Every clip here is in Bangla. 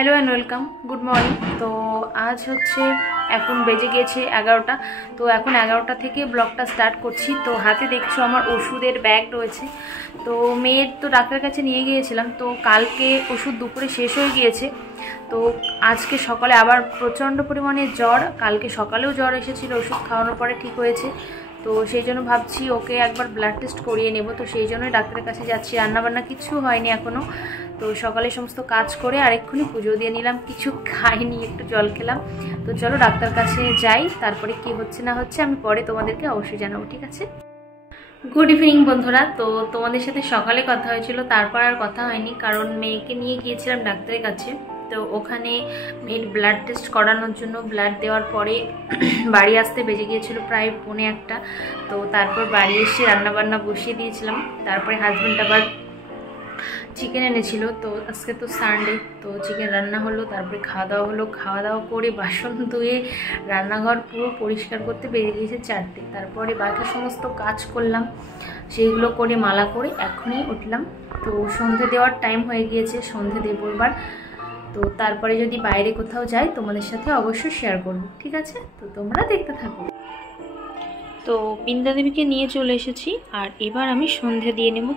Hello and welcome, good morning. তো আজ হচ্ছে এখন বেজে গিয়েছে 11টা। তো এখন 11টা থেকে ব্লগটা স্টার্ট করছি। তো হাতে দেখছো আমার ওষুধের ব্যাগ রয়েছে। তো মেয়ের তো ডাক্তারের কাছে নিয়ে গিয়েছিলাম, তো কালকে ওষুধ দুপুরে শেষ হয়ে গিয়েছে। তো আজকে সকালে আবার প্রচণ্ড পরিমাণে জ্বর, কালকে সকালেও জ্বর এসেছিলো, ওষুধ খাওয়ানোর পরে ঠিক হয়েছে। তো সেই জন্য ভাবছি ওকে একবার ব্লাড টেস্ট করিয়ে নেব। তো সেই জন্যই ডাক্তারের কাছে যাচ্ছি। রান্নাবান্না কিছু হয়নি এখনও। তো সকালে সমস্ত কাজ করে আর এক্ষুনি পুজো দিয়ে নিলাম, কিছু খাইনি, একটু জল খেলাম। তো চলো ডাক্তার কাছে যাই, তারপরে কি হচ্ছে না হচ্ছে আমি পরে তোমাদেরকে অবশ্যই জানাবো, ঠিক আছে? গুড ইভিনিং বন্ধুরা। তো তোমাদের সাথে সকালে কথা হয়েছিল, তারপর আর কথা হয়নি, কারণ মেয়েকে নিয়ে গিয়েছিলাম ডাক্তারের কাছে। তো ওখানে মেয়ের ব্লাড টেস্ট করানোর জন্য ব্লাড দেওয়ার পরে বাড়ি আসতে বেজে গিয়েছিল প্রায় 1:45। তো তারপর বাড়ি এসে রান্নাবান্না বসিয়ে দিয়েছিলাম। তারপরে হাজব্যান্ড আবার চিকেন এনেছিল। তো আজকে তো সানডে, তো চিকেন রান্না হলো, তারপরে খাওয়া দাওয়া হলো। খাওয়া দাওয়া করে বাসন ধুয়ে রান্নাঘর পুরো পরিষ্কার করতে বেরিয়ে গিয়েছে 4টে। তারপরে বাকি সমস্ত কাজ করলাম, সেইগুলো করে মালা করে এখনই উঠলাম। তো সন্ধে দেওয়ার টাইম হয়ে গিয়েছে, সন্ধে দেবো এবার। তো তারপরে যদি বাইরে কোথাও যাই তোমাদের সাথে অবশ্যই শেয়ার করবো, ঠিক আছে? তো তোমরা দেখতে থাকো। তো বৃন্দা দেবীকে নিয়ে চলে এসেছি, আর এবার আমি সন্ধে দিয়ে নেব।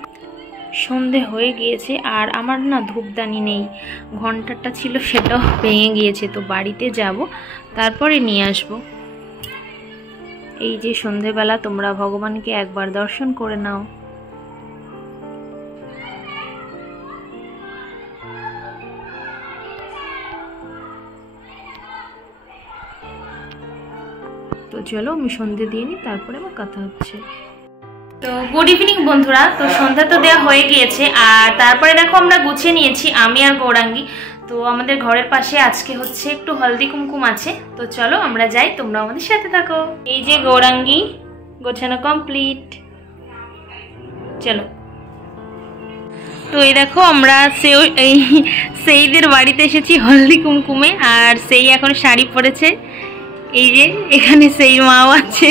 সন্ধে হয়ে গিয়েছে, আর আমার না ধূপদানি নেই, ঘন্টাটা ছিল সেটাও ভেঙে গিয়েছে। তো বাড়িতে যাব, তারপরে নিয়ে আসব। এই যে সন্ধেবেলা তোমরা ভগবানকে একবার দর্শন করে নাও। তো চলো আমি সন্ধে দিয়ে নিই, তারপরে আমার কথা হচ্ছে। তো গুড ইভিনিং বন্ধুরা। তো সন্ধ্যা তো দেওয়া হয়ে গিয়েছে, আর তারপরে দেখো আমরা গুছিয়ে নিয়েছি, আমি আর গৌরাঙ্গী। তো আমাদের ঘরের পাশে আজকে হচ্ছে একটু হলদি কুমকুম আছে। তো চলো আমরা যাই, তোমরা আমাদের সাথে থাকো। এই যে গৌরাঙ্গী, গোছানো কমপ্লিট, চলো। তো এই দেখো আমরা সেইদের বাড়িতে এসেছি হলদি কুমকুমে, আর সেই এখন শাড়ি পরেছে। এই যে এখানে সেই মাও আছে।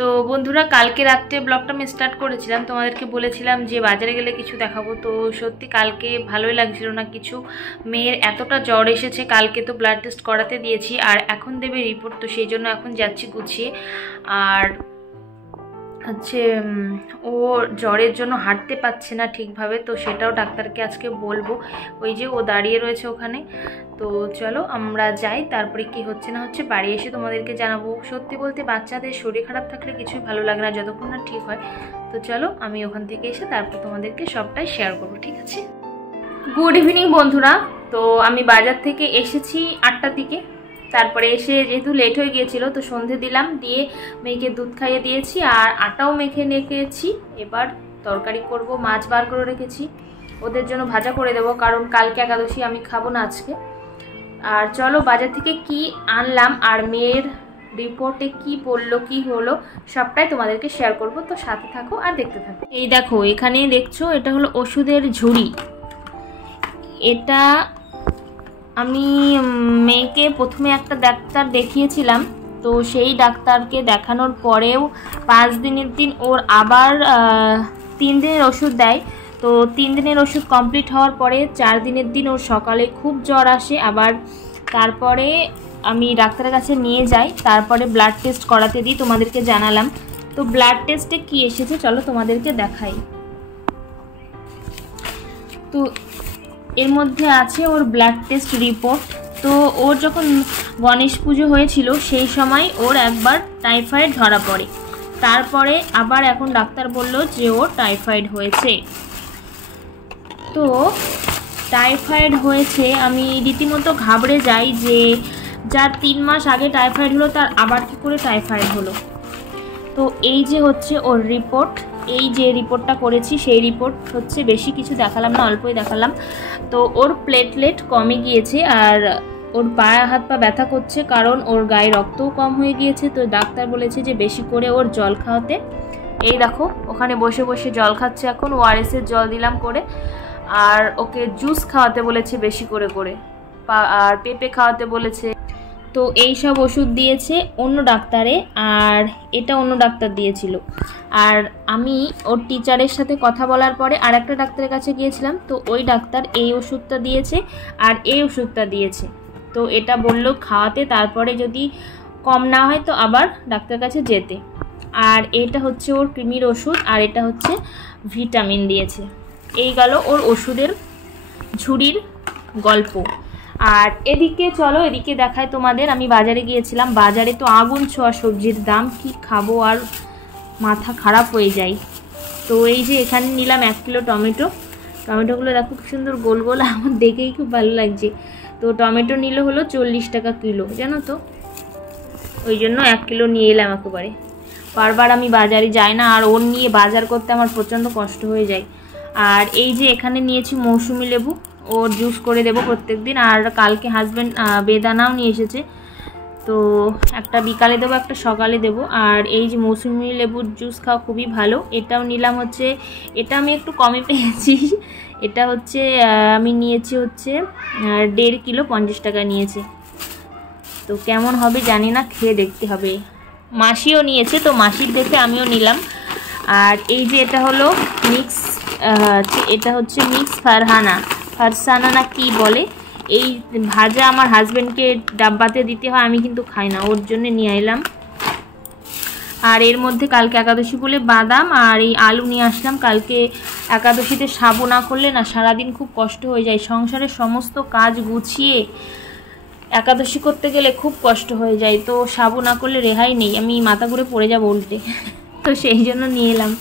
তো বন্ধুরা কালকে রাত্রে ব্লগটা আমি স্টার্ট করেছিলাম, তোমাদেরকে বলেছিলাম যে বাজারে গেলে কিছু দেখাবো। তো সত্যি কালকে ভালোই লাগছিল না কিছু। মেয়ের এতটা জ্বর এসেছে, কালকে তো ব্লাড টেস্ট করাতে দিয়েছি, আর এখন দেবে রিপোর্ট। তো সেই জন্য এখন যাচ্ছি গুছিয়ে। আর হচ্ছে ও জ্বরের জন্য হাঁটতে পারছে না ঠিকভাবে, তো সেটাও ডাক্তারকে আজকে বলবো। ওই যে ও দাঁড়িয়ে রয়েছে ওখানে। তো চলো আমরা যাই, তারপরে কি হচ্ছে না হচ্ছে বাড়ি এসে তোমাদেরকে জানাবো। সত্যি বলতে বাচ্চাদের শরীর খারাপ থাকলে কিছুই ভালো লাগে না যতক্ষণ না ঠিক হয়। তো চলো আমি ওখান থেকে এসে তারপর তোমাদেরকে সবটাই শেয়ার করবো, ঠিক আছে? গুড ইভিনিং বন্ধুরা। তো আমি বাজার থেকে এসেছি 8টার দিকে। তারপরে এসে যেহেতু লেট হয়ে গিয়েছিল, তো সন্ধে দিলাম, দিয়ে মেয়েকে দুধ খাইয়ে দিয়েছি, আর আটাও মেখে রেখেছি। এবার তরকারি করব, মাছ বার করে রেখেছি, ওদের জন্য ভাজা করে দেবো, কারণ কালকে একাদশী, আমি খাবো না আজকে। আর চলো বাজার থেকে কি আনলাম আর মেয়ের রিপোর্টে কি বললো কি হলো সবটাই তোমাদেরকে শেয়ার করব। তো সাথে থাকো আর দেখতে থাকো। এই দেখো এখানে দেখছো, এটা হলো ওষুধের ঝুড়ি। এটা আমি মেয়েকে প্রথমে একটা ডাক্তার দেখিয়েছিলাম, তো সেই ডাক্তারকে দেখানোর পরেও 5 দিনের দিন ওর আবার 3 দিনের ওষুধ দেয়। তো 3 দিনের ওষুধ কমপ্লিট হওয়ার পরে 4 দিনের দিন ওর সকালে খুব জ্বর আসে আবার। তারপরে আমি ডাক্তারের কাছে নিয়ে যাই, তারপরে ব্লাড টেস্ট করাতে দিই, তোমাদেরকে জানালাম। তো ব্লাড টেস্টে কি এসেছে চলো তোমাদেরকে দেখাই। তো এর মধ্যে আছে ওর ব্লাড টেস্ট রিপোর্ট। তো ওর যখন গণেশ পুজো হয়েছিল সেই সময় ওর একবার টাইফয়েড ধরা পড়ে, তারপরে আবার এখন ডাক্তার বলল যে ওর টাইফয়েড হয়েছে। তো টাইফয়েড হয়েছে, আমি রীতিমতো ঘাবড়ে যাই যে যার 3 মাস আগে টাইফয়েড হলো তার আবার কি করে টাইফয়েড হলো। তো এই যে হচ্ছে ওর রিপোর্ট, এই যে রিপোর্টটা করেছি সেই রিপোর্ট হচ্ছে, বেশি কিছু দেখালাম না, অল্পই দেখালাম। তো ওর প্লেটলেট কমে গিয়েছে, আর ওর পায়ে হাত পা ব্যথা করছে, কারণ ওর গায়ে রক্তও কম হয়ে গিয়েছে। তো ডাক্তার বলেছে যে বেশি করে ওর জল খাওয়াতে। এই দেখো ওখানে বসে বসে জল খাচ্ছে, এখন ORS এর জল দিলাম করে। আর ওকে জুস খাওয়াতে বলেছে বেশি করে করে, আর পেঁপে খাওয়াতে বলেছে। তো এই সব ওষুধ দিয়েছে অন্য ডাক্তারে, আর এটা অন্য ডাক্তার দিয়েছিল। আর আমি ওর টিচারের সাথে কথা বলার পরে আর একটা ডাক্তারের কাছে গিয়েছিলাম, তো ওই ডাক্তার এই ওষুধটা দিয়েছে আর এই ওষুধটা দিয়েছে। তো এটা বললো খাওয়াতে, তারপরে যদি কম না হয় তো আবার ডাক্তার কাছে যেতে। আর এটা হচ্ছে ওর কৃমির ওষুধ, আর এটা হচ্ছে ভিটামিন দিয়েছে। এই গেল ওর ওষুধের ঝুড়ির গল্প। আর এদিকে চলো এদিকে দেখায় তোমাদের, আমি বাজারে গিয়েছিলাম। বাজারে তো আগুন ছোঁয়া সবজির দাম, কি খাবো আর মাথা খারাপ হয়ে যায়। তো এই যে এখানে নিলাম 1 কিলো টমেটো। টমেটোগুলো দেখো খুব সুন্দর গোল গোল, আমার দেখেই খুব ভালো লাগছে। তো টমেটো নিলে হলো 40 টাকা কিলো, জানো তো, ওই জন্য 1 কিলো নিয়ে এলাম একেবারে। বারবার আমি বাজারে যাই না, আর ওর নিয়ে বাজার করতে আমার প্রচণ্ড কষ্ট হয়ে যায়। আর এই যে এখানে নিয়েছি মৌসুমি লেবু, ওর জুস করে দেবো প্রত্যেক দিন। আর কালকে হাজব্যান্ড বেদানাও নিয়ে এসেছে, তো একটা বিকালে দেবো একটা সকালে দেবো। আর এই যে মৌসুমি লেবুর জুস খাওয়া খুবই ভালো। এটাও নিলাম হচ্ছে, এটা আমি একটু কমে পেয়েছি। এটা হচ্ছে আমি নিয়েছি হচ্ছে 1.5 কিলো 50 টাকা নিয়েছে। তো কেমন হবে জানি না, খেয়ে দেখতে হবে। মাসিও নিয়েছে, তো মাসির দেখে আমিও নিলাম। আর এই যে এটা হলো মিক্স, এটা হচ্ছে মিক্স ফারসানা না কি বলে, এই ভাজা আমার হাজব্যান্ডকে ডাব্বাতে দিতে হয়, আমি কিন্তু খাই না, ওর জন্য নিয়ে এলাম। আর এর মধ্যে কালকে একাদশী বলে বাদাম আর এই আলু নিয়ে আসলাম। কালকে একাদশীতে সাবু না করলে না সারাদিন খুব কষ্ট হয়ে যায়, সংসারের সমস্ত কাজ গুছিয়ে একাদশী করতে গেলে খুব কষ্ট হয়ে যায়। তো সাবু না করলে রেহাই নেই, আমি মাথা ঘুরে পড়ে যাবো উল্টে। তো সেই জন্য নিয়ে এলাম।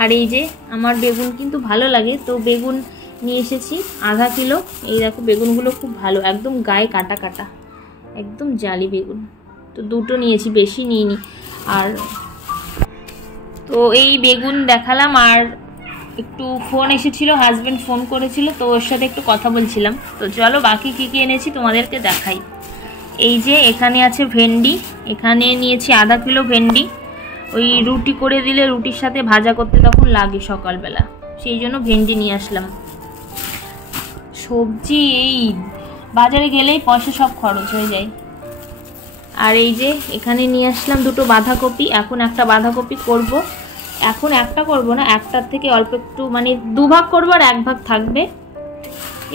আর এই যে আমার বেগুন কিন্তু ভালো লাগে, তো বেগুন নিয়ে এসেছি 1/2 কিলো। এই দেখো বেগুনগুলো খুব ভালো, একদম গায়ে কাটা কাটা, একদম জালি বেগুন। তো 2টো নিয়েছি, বেশি নিইনি। আর তো এই বেগুন দেখালাম। আর একটু ফোন এসেছিল, হাজব্যান্ড ফোন করেছিল, তো ওর সাথে একটু কথা বলছিলাম। তো চলো বাকি কী কী এনেছি তোমাদেরকে দেখাই। এই যে এখানে আছে ভেন্ডি, এখানে নিয়েছি 1/2 কিলো ভেন্ডি। ওই রুটি করে দিলে রুটির সাথে ভাজা করতে তখন লাগে সকালবেলা, সেই জন্য ভেন্ডি নিয়ে আসলাম। সবজি এই বাজারে গেলেই পয়সা সব খরচ হয়ে যায়। আর এই যে এখানে নিয়ে আসলাম 2টো বাঁধাকপি। এখন একটা বাঁধাকপি করব, এখন একটা করব না, একটার থেকে অল্প একটু মানে 2 ভাগ করবো আর 1 ভাগ থাকবে।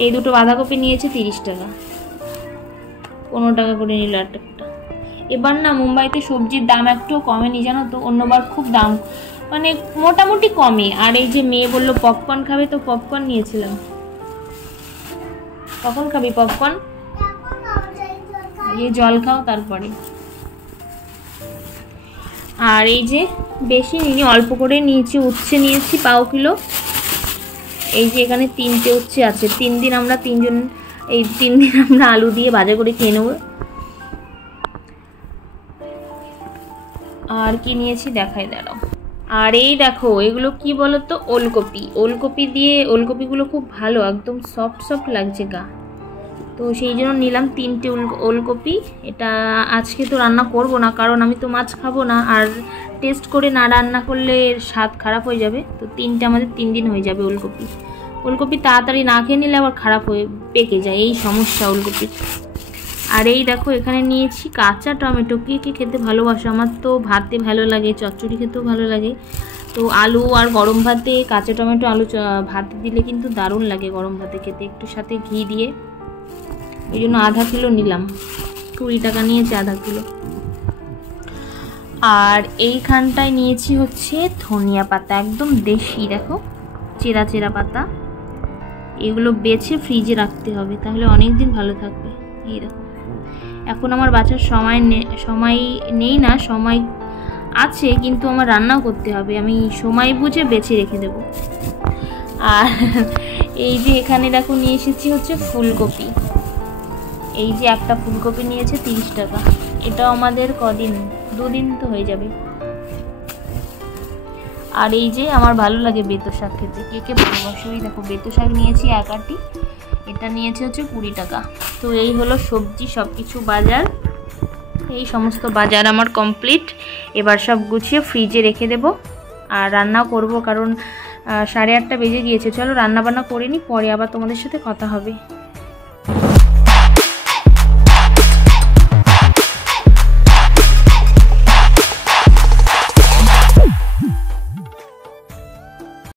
এই 2টো বাঁধাকপি নিয়েছে 30 টাকা, 15 টাকা করে নিল একটা। এবার না মুম্বাইতে সবজির দাম একটু কমেনি জানো তো, অন্যবার খুব দাম মানে মোটামুটি কমে। আর এই যে মেয়ে বললো পপকর্ন খাবে, তো পপকর্ন নিয়েছিলাম। কখন খাবি পপকর্ন? এই জল খাও তারপরে। আর এই যে বেশি নিইনি, অল্প করে নিয়েছি। উচ্ছে নিয়েছি 1/4 কিলো। এই যে এখানে 3টে উচ্ছে আছে, 3 দিন আমরা 3 জন, এই 3 দিন আমরা আলু দিয়ে ভাজা করে খেয়ে নেব। আর কি নিয়েছি দেখাই, দাঁড়াও। আর এই দেখো এগুলো কি বলো তো, ওলকপি। ওলকপি দিয়ে, ওলকপিগুলো খুব ভালো, একদম সফট সফট লাগছে গা, তো সেই জন্য নিলাম 3টে ওলকপি। এটা আজকে তো রান্না করব না, কারণ আমি তো মাছ খাবো না, আর টেস্ট করে না রান্না করলে স্বাদ খারাপ হয়ে যাবে। তো 3টে আমাদের 3 দিন হয়ে যাবে ওলকপি। ওলকপি তাড়াতাড়ি না খেয়ে নিলে আবার খারাপ হয়ে পেকে যায়, এই সমস্যা ওলকপির। আর এই দেখো এখানে নিয়েছি কাঁচা টমেটো। কে কে খেতে ভালোবাসো? আমার তো ভাতে ভালো লাগে, চচ্চড়ি খেতেও ভালো লাগে। তো আলু আর গরম ভাতে কাঁচা টমেটো আলু ভাতে দিলে কিন্তু দারুণ লাগে গরম ভাতে খেতে, একটু সাথে ঘি দিয়ে। এই জন্য 1/2 কিলো নিলাম, 20 টাকা নিয়েছে 1/2 কিলো। আর এইখানটায় নিয়েছি হচ্ছে ধনিয়া পাতা, একদম দেশি, দেখো চেরা চেরা পাতা। এগুলো বেছে ফ্রিজে রাখতে হবে, তাহলে অনেক দিন ভালো থাকবে। এই দেখো, এখন আমার বাঁচার সময় নেই না, সময় আছে কিন্তু আমার রান্নাও করতে হবে, আমি সময় বুঝে বেছে রেখে দেব। আর এই যে এখানে দেখো নিয়ে এসেছি হচ্ছে ফুলকপি। এই যে একটা ফুলকপি নিয়েছে 30 টাকা। এটাও আমাদের কদিন, 2 দিন তো হয়ে যাবে। আর এই যে আমার ভালো লাগে বেতো শাক খেতে, কে কে ভালোবাসো? এই দেখো বেতো শাক নিয়েছি 1 আটি। এটা নিয়েছে হচ্ছে 20 টাকা। তো এই হলো সবজি সব কিছু বাজার, এই সমস্ত বাজার আমার কমপ্লিট। এবার সব গুছিয়ে ফ্রিজে রেখে দেব আর রান্নাও করব, কারণ 8:30 বেজে গিয়েছে। চলো রান্না বান্না করে নিই, পরে আবার তোমাদের সাথে কথা হবে।